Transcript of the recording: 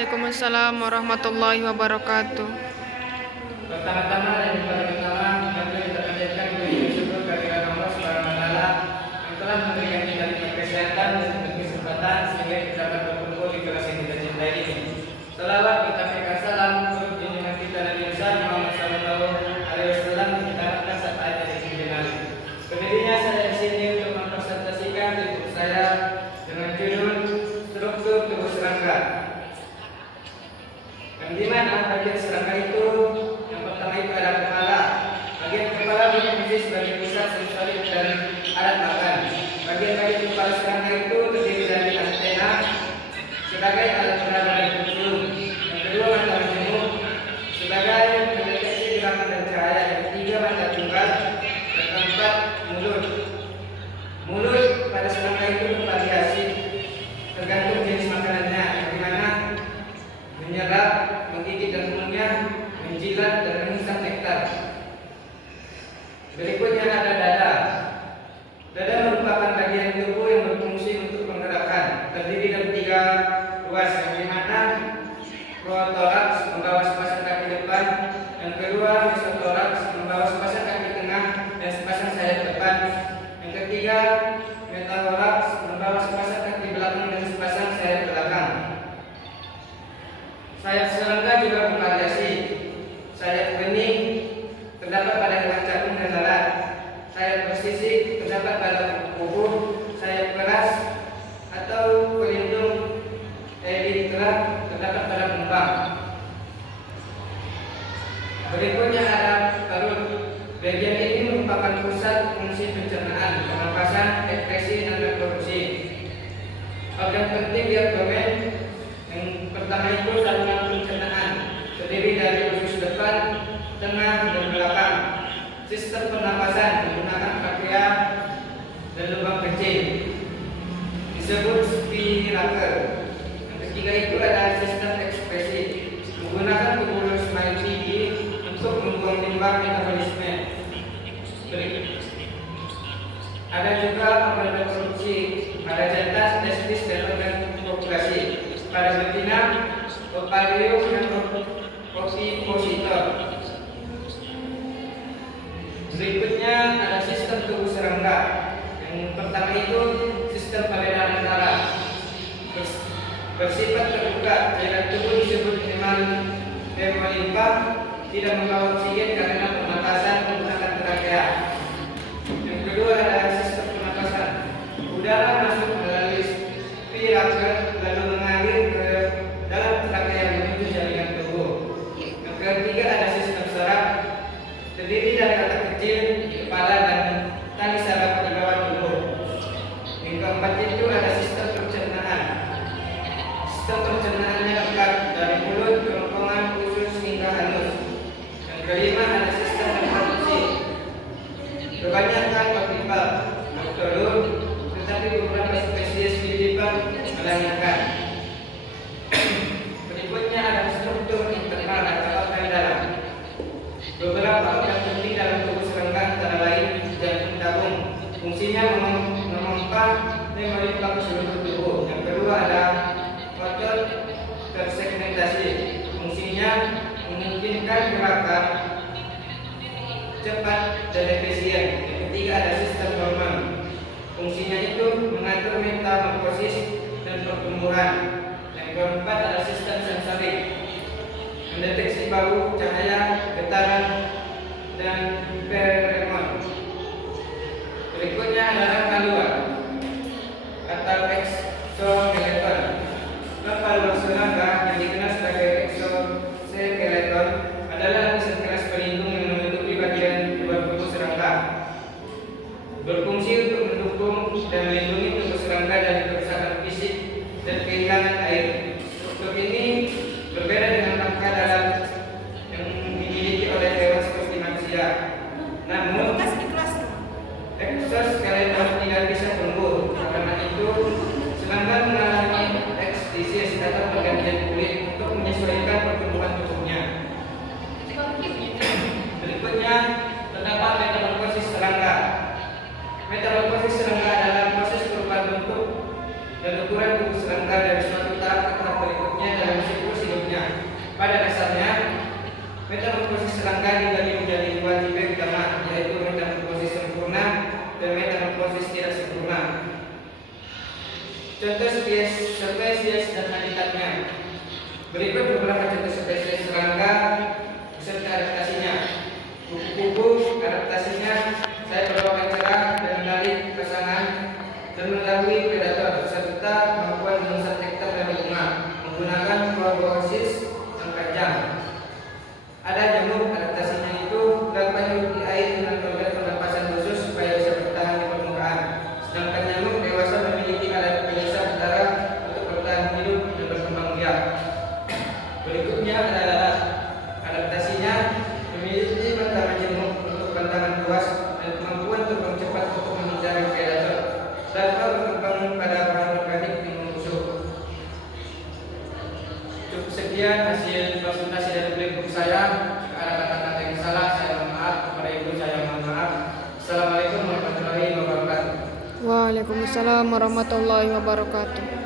Waalaikumsalam warahmatullahi wabarakatuh. Pertama-tama dan yang paling utama, marilah kita panjatkan puji syukur kehadirat Allah Subhanahu wa taala yang telah memberikan kita nikmat kesehatan dan kesempatan sehingga kita dapat berkumpul di kelas yang kita cintai ini. Salawat bertafikan salam untuk junjungan kita Nabi Muhammad sallallahu alaihi wasallam kita harapkan saat ada di sini. Berdirinya saya di sini untuk mempresentasikan buku saya dengan judul Struktur Tubuh Serangga. Yang dimana bagian serangga itu yang pertama itu ada kepala. Bagian kepala berfungsi sebagai pusat sensorik dan alat makan. Bagian-bagian kepala serangga itu terdiri dari antena sebagai alat penada dan penunjuk. Yang kedua mata menjemuk sebagai pendeteksi gerakan dan cahaya. Yang ketiga mata tunggal. Yang keempat mulut. Mulut pada serangga itu bervariasi tergantung jenis makanannya, yang dimana menyerap, menggigit dan mengunyah, menjilat dan menghisap nektar. Berikutnya ada dada. Dada merupakan bagian tubuh yang berfungsi untuk menggerakkan. Terdiri dari 3 ruas, yang dimana protoraks membawa sepasang kaki depan, yang kedua mesotoraks membawa sepasang kaki tengah dan sepasang sayap depan, yang ketiga metatoraks membawa sepasang kaki belakang dan sepasang sayap belakang. Sayap serangga juga bervariasi. Sayap bening terdapat pada hewan cakung dan lalat. Sayap bersisik terdapat pada kuku. Sayap keras atau pelindung kerak terdapat pada kembang. Berikutnya ada perut. Bagian ini merupakan pusat fungsi pencernaan, pernapasan, ekskresi dan reproduksi. Organ penting di abdomen yang pertama itu saluran pencernaan, terdiri dari usus depan, tengah, dan belakang. Sistem pernapasan menggunakan trachea dan lubang kecil, disebut spirakel. Yang ketiga itu ada sistem ekskresi, menggunakan tubulus tinggi untuk membuang limbah metabolisme. Ada juga organ reproduksi, ada jantan, testis, dan organ kopulasi. Pada betina, ovarium dan ovipositor. Berikutnya ada sistem tubuh serangga. Yang pertama itu sistem peredaran darah. Bersifat terbuka, cairan tubuh disebut hemolimfa, tidak membawa oksigen karena pernapasan menggunakan trachea. Yang kedua ada sistem pernapasan. Udara masuk melalui spirakel lalu mengalir ke dalam trachea menuju jaringan tubuh. Yang ketiga ada sistem saraf, terdiri dari otak kecil, kepala dan tali saraf di bawah tubuh. Yang keempat itu ada sistem pencernaan. Sistem pencernaannya lengkap dari mulut, kerongkongan, usus hingga anus. Yang kelima ada sistem reproduksi. Kebanyakan mammifal bertelur, tetapi beberapa spesies biped melahirkan. Berikutnya ada struktur internal atau organ dalam. Beberapa organ penting dalam tubuh serangga antara lain jantung tabung, fungsinya memompa hemolimfa ke seluruh tubuh. Yang kedua ada otot tersegmentasi, fungsinya memungkinkan gerakan cepat dan efisien. Yang ketiga ada sistem hormon, fungsinya itu mengatur metamorfosis dan pertumbuhan. Yang keempat ada sistem sensorik, mendeteksi bau, cahaya, getaran, dan feromon. Berikutnya ada rangka luar atau exoskeleton. Rangka luar serangga yang dikenal sebagai exoskeleton adalah lapisan keras pelindung yang menutupi bagian luar tubuh serangga, berfungsi untuk mendukung dan melindungi tubuh serangga dari kerusakan fisik dan kehilangan air. Struktur ini berbeda dengan rangka dalam yang dimiliki oleh hewan seperti manusia. Namun, exoskeleton tidak bisa tumbuh. Karena itu, serangga mengalami Pada dasarnya, metamorfosis serangga dibagi menjadi dua tipe utama, yaitu metamorfosis sempurna dan metamorfosis tidak sempurna. Contoh spesies dan habitatnya. Berikut beberapa contoh spesies serangga serta adaptasinya. Kupu-kupu adaptasinya, saya berbakat cerah dan menarik pasangan dan mengetahui predator serta kemampuan mengusap nektar dari bunga menggunakan proboscis yang panjang. Ada jamur, adaptasinya itu dapat hidup di air dengan organ pernapasan khusus supaya bisa bertahan di permukaan. Sedangkan nyamuk dewasa memiliki alat penyesap udara untuk bertahan hidup dan berkembang biak. Berikutnya adalah adaptasinya memiliki mata majemuk untuk pandangan luas dan kemampuan terbang cepat untuk menghindari predator tanpa berkembang pada bahan organik yang membusuk. Cukup sekian hasil konsultasi dari beliau saya. Jika ada kata-kata yang salah, saya mohon maaf. Kepada ibu saya mohon maaf. Assalamualaikum warahmatullahi wabarakatuh. Waalaikumsalam warahmatullahi wabarakatuh.